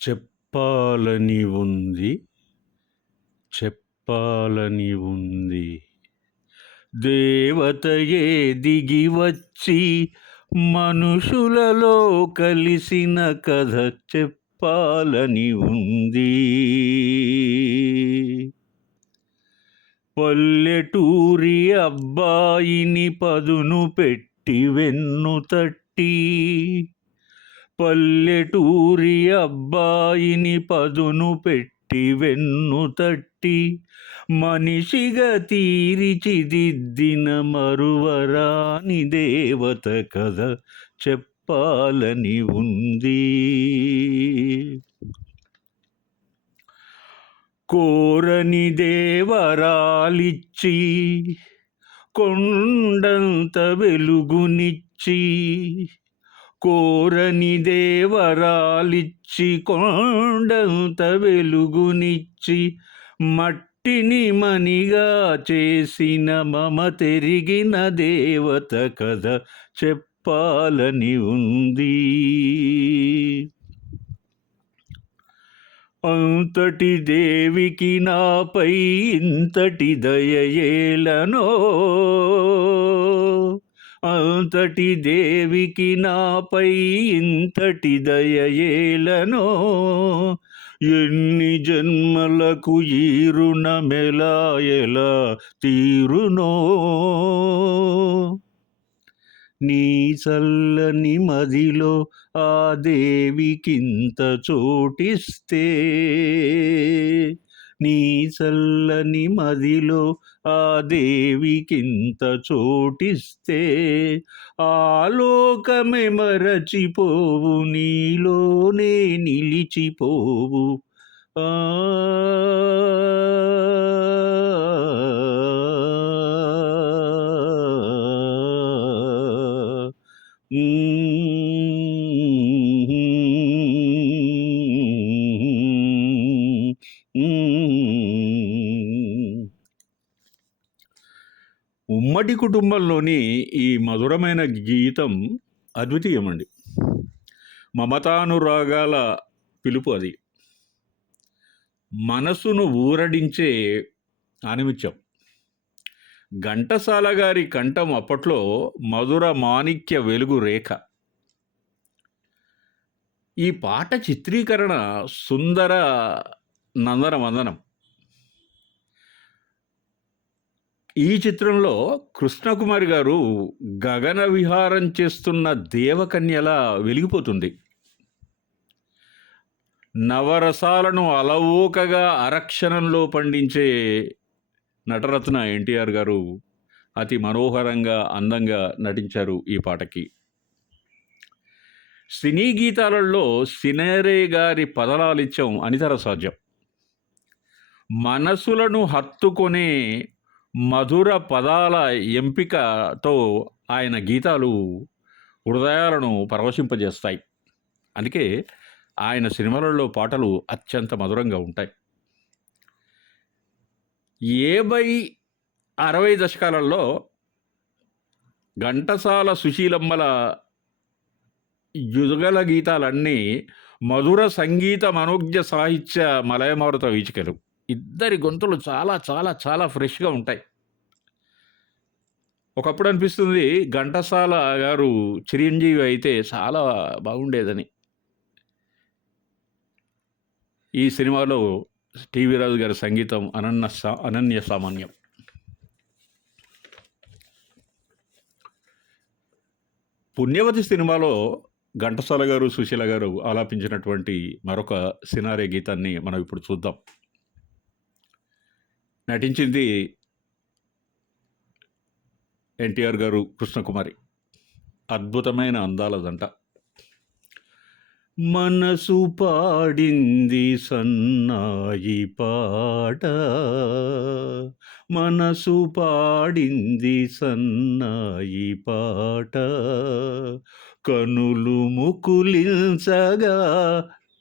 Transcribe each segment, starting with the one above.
చెప్పాలని ఉంది, చెప్పాలని ఉంది. దేవతయే దిగి వచ్చి మనుషులలో కలిసిన కథ చెప్పాలని ఉంది. పల్లెటూరి అబ్బాయిని పదును పెట్టి వెన్ను తట్టి, పల్లెటూరి అబ్బాయిని పదును పెట్టి వెన్ను తట్టి, మనిషిగా తీర్చిదిద్దిన మరువరాని దేవత కథ చెప్పాలని ఉంది. కోరని దేవరాలిచ్చి కొండంత వెలుగునిచ్చి, కోరని దేవరాలిచ్చి కొండంత వెలుగునిచ్చి, మట్టిని మనిగా చేసిన మమ తెరిగిన దేవత కథ చెప్పాలని ఉంది. అంతటి దేవికి నాపై ఇంతటి దయయేలనో, అంతటి దేవికి నాపై ఇంతటి దయయేలనో, ఎన్ని జన్మలకు ఈ రుణమెలా ఎలా తీరునో. నీ చల్లని మదిలో ఆ దేవికింత చోటిస్తే, నీ చల్లని మదిలో ఆ దేవికింత చోటిస్తే, ఆలోకమే మరచిపోవు, నీలోనే నిలిచిపోవు. ఆ ఉమ్మడి కుటుంబంలోని ఈ మధురమైన గీతం అద్వితీయమండి. మమతానురాగాల పిలుపు అది. మనసును ఊరడించే ఆనిమిత్యం. ఘంటసాల గారి కంఠం అప్పట్లో మధుర మాణిక్య వెలుగు రేఖ. ఈ పాట చిత్రీకరణ సుందర నందనవందనం. ఈ చిత్రంలో కృష్ణకుమారి గారు గగన విహారం చేస్తున్న దేవకన్యలా వెలిగిపోతుంది. నవరసాలను అలవోకగా అరక్షణంలో పండించే నటరత్న ఎన్టీఆర్ గారు అతి మనోహరంగా అందంగా నటించారు ఈ పాటకి. సినీ గీతాలలో సినేరే గారి పదలాలిత్యం అనితర సాధ్యం. మనసులను హత్తుకొనే మధుర పదాల ఎంపికతో ఆయన గీతాలు హృదయాలను పరవశింపజేస్తాయి. అందుకే ఆయన సినిమాలలో పాటలు అత్యంత మధురంగా ఉంటాయి. 50-60 దశకాలలో ఘంటసాల సుశీలమ్మల యుగల గీతాలన్నీ మధుర సంగీత మనోజ్ఞ సాహిత్య మలయమారుత వీచికలు. ఇద్దరి గొంతులు చాలా చాలా చాలా ఫ్రెష్గా ఉంటాయి. ఒకప్పుడు అనిపిస్తుంది ఘంటసాల గారు చిరంజీవి అయితే చాలా బాగుండేదని. ఈ సినిమాలో టీవీ రాజు గారి సంగీతం అనన్య సామాన్యం. పుణ్యవతి సినిమాలో ఘంటసాల గారు సుశీల గారు ఆలాపించినటువంటి మరొక సినారే గీతాన్ని మనం ఇప్పుడు చూద్దాం. నటించింది ఎన్టీఆర్ గారు, కృష్ణకుమారి. అద్భుతమైన అందాల దంట. మనసు పాడింది సన్నాయి పాట, మనసు పాడింది సన్నాయి పాట, కనులు ముకులించగా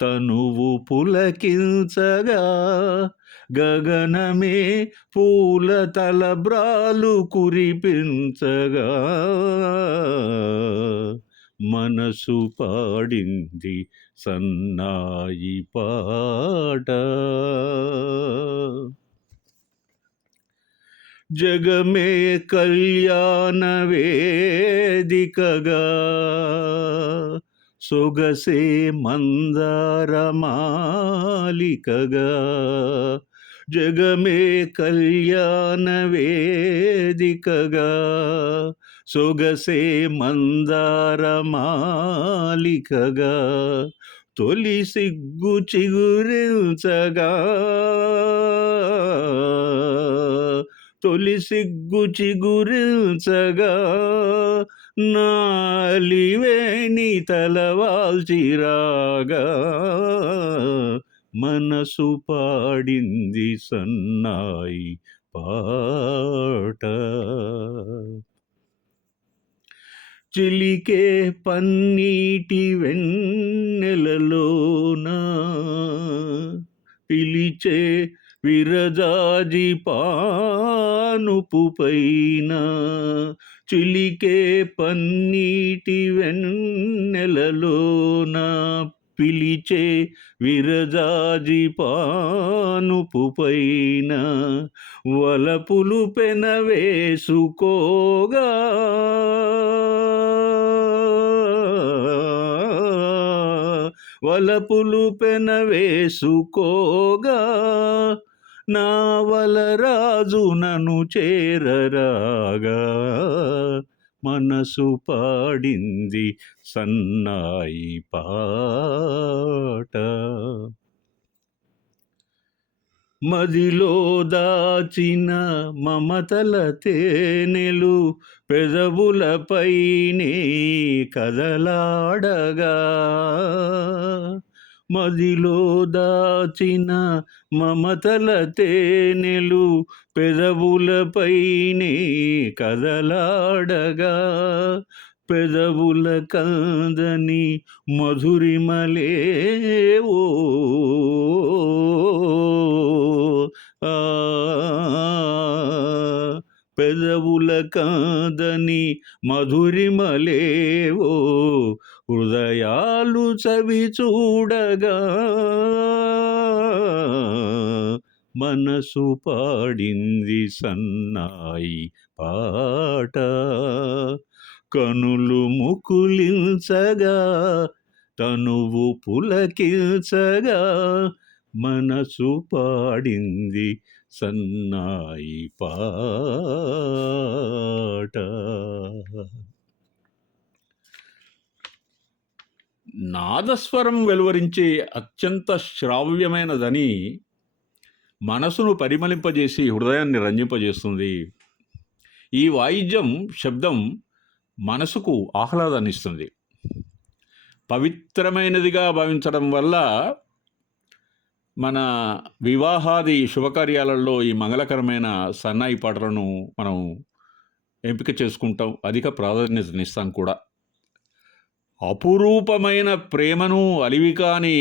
తనువు పులకించగా, గగనమే పూల తలబ్రాలు కురిపించగా, మనసు పాడింది సన్నాయి పాట. జగమే కళ్యాణ వేదికగా సొగసే మందారమాలికగా. జగమే కళ్యాణ వేదికగా సొగసే మందారమాలికగా. తొలి సిగ్గు చిగురించగా తొలి సిగ్గు చిగురించగా నాలివేణి తలవాల్చిరాగా మనసు పాడింది సన్నాయి పాట. చిలికే పన్నీటి వెన్నెలలోన పిలిచే విరజాజి పానుపు పైన. చిలికే పన్నీటి వెన్నెలలోన పిలిచే విరజాజి పానుపు పైన. వలపులు పెనవేసుకోగా వలపులు పెనవేసుకోగా నా వలరాజు నన్ను చేరరాగా మనసు పాడింది సన్నాయి పాట. మదిలో దాచిన మమతల తేనెలు పెదవులపైనే కదలాడగా. మదిలో దాచిన మమతల తేనెలు పెదవులపైనే కదలాడగా. పెదవుల కందని మధురిమలేవో పెదవుల కాదని మధురిమలేవో హృదయాలు చవి చూడగా మనసు పాడింది సన్నాయి పాట. కనులు ముకులించగా తనువు పులకించగా మనసు పాడింది సన్నాయి పాట. నాదస్వరం వెలువరించే అత్యంత శ్రావ్యమైనదని మనసును పరిమళింపజేసి హృదయాన్ని రంజింపజేస్తుంది. ఈ వాయిద్యం శబ్దం మనసుకు ఆహ్లాదాన్ని ఇస్తుంది. పవిత్రమైనదిగా భావించడం వల్ల మన వివాహాది శుభకార్యాలలో ఈ మంగళకరమైన సన్నాయి పాటలను మనం ఎంపిక చేసుకుంటాం, అధిక ప్రాధాన్యతనిస్తాం కూడా. అపురూపమైన ప్రేమను, అలివికాని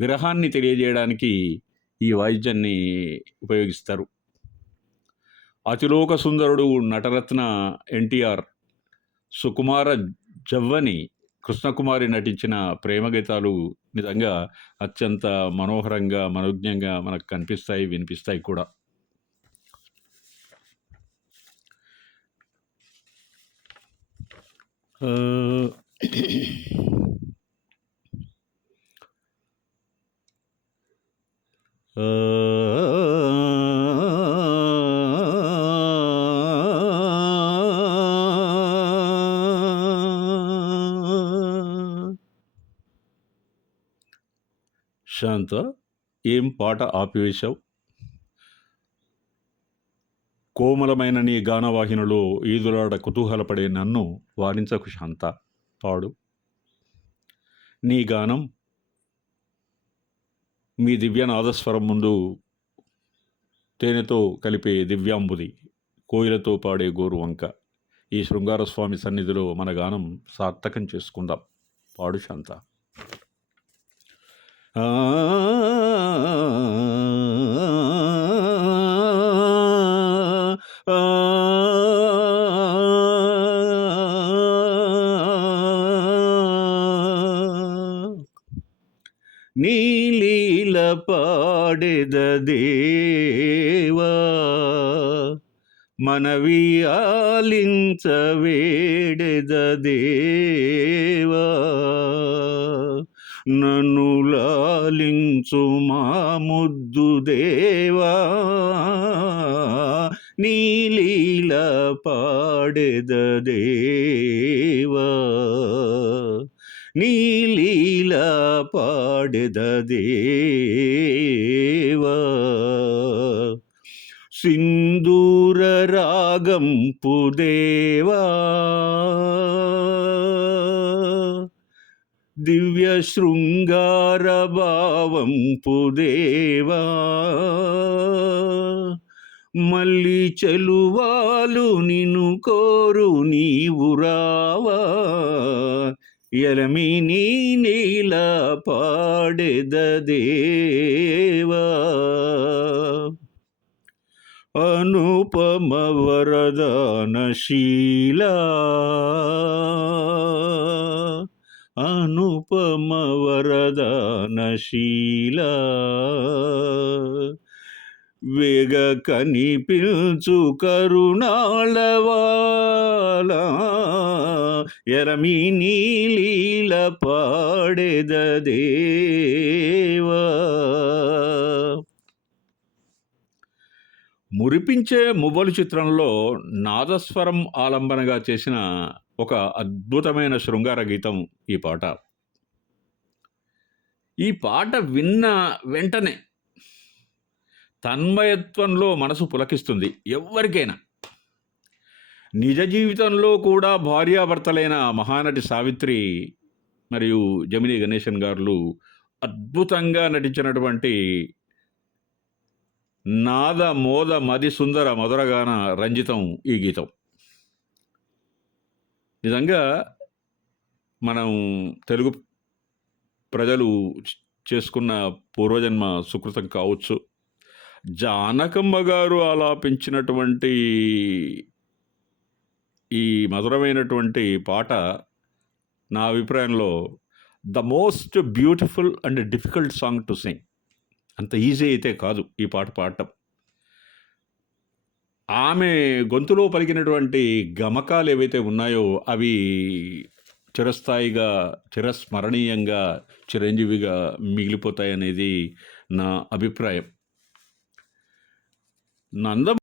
విరహాన్ని తెలియజేయడానికి ఈ వాయిద్యాన్ని ఉపయోగిస్తారు. అతిలోక సుందరుడు నటరత్న ఎన్టీఆర్, సుకుమార జవ్వని కృష్ణకుమారి నటించిన ప్రేమ గీతాలు నిజంగా అత్యంత మనోహరంగా, మనోజ్ఞంగా మనకు కనిపిస్తాయి, వినిపిస్తాయి కూడా. శాంత, ఏం పాట ఆపివేశావు? కోమలమైన నీ గానవాహినిలో ఈదులాడ కుతూహలపడే నన్ను వారించకు శాంత, పాడు. నీ గానం మీ దివ్య నాదస్వరం ముందు తేనెతో కలిపే దివ్యాంబుది, కోయిలతో పాడే గోరువంక. ఈ శృంగారస్వామి సన్నిధిలో మన గానం సార్థకం చేసుకుందాం. పాడు శాంత. నీ లీల పాడెద దేవా మనవి ఆలించవేడెద దేవా నన్ను లాలించు మా ముద్దు దేవా నీ లీల పాడెద దేవా నీ లీల పాడెద దేవా సింధూర రాగంపు దేవా దివ్య శృంగార భావంపు దేవా మళ్ళీ చెలువాలు నిన్ను కోరు నీవు రావా ఎలమి నీ నీల పాడెద దేవా అనుపమ వరదానశీలా అనుపమ వరదానశీలా వేగ కనిపించు కరుణాళవాలా ఎరమి నీ లీల పాడెద దేవా మురిపించే మువ్వలు చిత్రంలో నాదస్వరం ఆలంబనగా చేసిన ఒక అద్భుతమైన శృంగార గీతం ఈ పాట. ఈ పాట విన్న వెంటనే తన్మయత్వంలో మనసు పులకిస్తుంది ఎవ్వరికైనా. నిజ జీవితంలో కూడా భార్యాభర్తలైన మహానటి సావిత్రి మరియు జమినీ గణేశన్ గారు అద్భుతంగా నటించినటువంటి నాద మోద మది సుందర మధురగాన రంజితం ఈ గీతం. నిజంగా మనం తెలుగు ప్రజలు చేసుకున్న పూర్వజన్మ సుకృతం కావచ్చు. జానకమ్మ గారు ఆలాపించినటువంటి ఈ మధురమైనటువంటి పాట నా అభిప్రాయంలో the most beautiful and difficult song to sing. అంత ఈజీ అయితే కాదు ఈ పాట పాడటం. ఆమె గొంతులో పలికినటువంటి గమకాలు ఏవైతే ఉన్నాయో అవి చిరస్థాయిగా చిరస్మరణీయంగా చిరంజీవిగా మిగిలిపోతాయనేది నా అభిప్రాయం. నందం